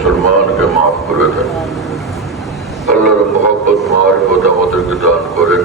মুসলমানকে মাফ করে দেন। আল্লাহর মহব্বত মারফত আমাদেরকে দান করেন।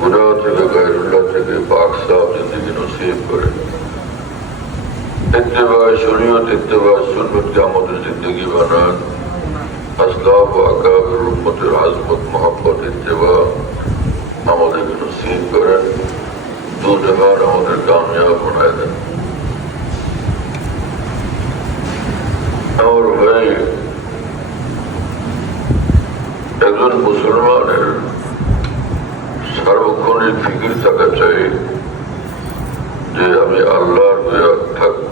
গুনাহ থেকে, গায়রুল্লাহ থেকে, পাক সাফ জিন্দগি নসিব করেন। ইত্তেবায় শরীয়ত ইত্তেবায় সুন্নতকে আমাদের জিন্দগি বানান। আসলাফ ও আকাবের উম্মতের আজমত, মহব্বত ইত্তেবা আমাদেরকে নসিব করেন। দু জাহান আমাদের কামিয়াব বানায় দেন। আমার ভাই একজন মুসলমানের সার্বক্ষণিক ফিকির থাকা চাই যে আমি আল্লাহর হয়ে থাকব।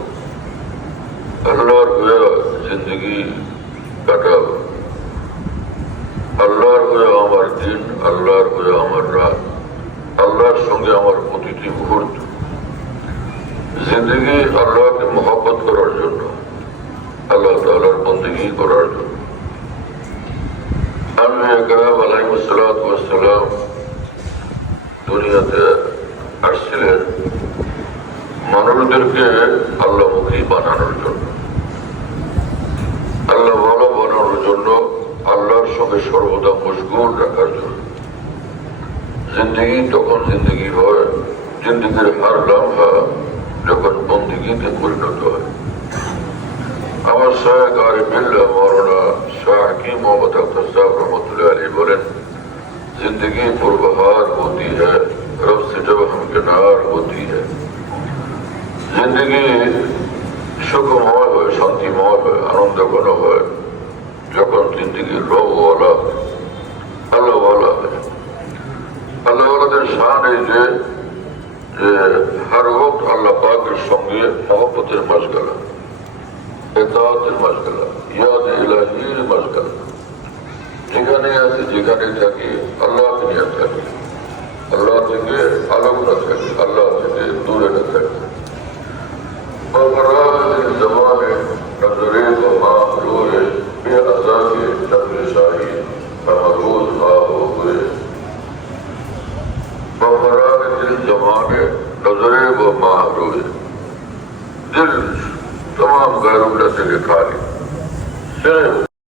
আল্লাহর হয়ে জিন্দগি কাটাব। আল্লাহর হয়ে আমার দিন, আল্লাহর হয়ে আমার রাত, আল্লাহর সঙ্গে আমার প্রতিটি মুহূর্ত। জিন্দগি আল্লাহকে মহব্বত করার জন্য। আল্লাহর সঙ্গে সর্বদা রাখার জন্য। জিন্দগি তখন জিন্দগি হয়, জিন্দগির হার লামহা যখন বন্দিগিতে পরিণত হয়। আমার শাহেক আরে বিল্লা মৌলানা শাহ হাকিম মোহাম্মদ আখতার সাহেব রহমতুল্লাহ আলী বলেন जिंदगी पुरबहार होती है रब से जब हम किनार होती है জিন্দগি সুখময় হয় শান্তিময় হয় আনন্দ ঘন হয় যখন জিন্দগি রবওয়ালা আল্লাহওয়ালা হয় আল্লাহওয়ালাদের শান এই যে যে হর ওক্ত আল্লাহ পাকের সঙ্গে মহব্বতের মশগলা بذات المشکل یاد الہی المشکل جگہ نے ایسی، جگہ نے تاکی اللہ کی نیت کرنی اللہ تنگے علم نہ تھے اللہ تنگے دورے نہ تھے بمراہ دن زمانے نظرے کو ماں روئے بے عزا کے نظر شاہی محروض ماں ہو گئے بمراہ دن زمانے نظرے کو ماں روئے دل شاہی तमाम गैर उम्र से लिखा ली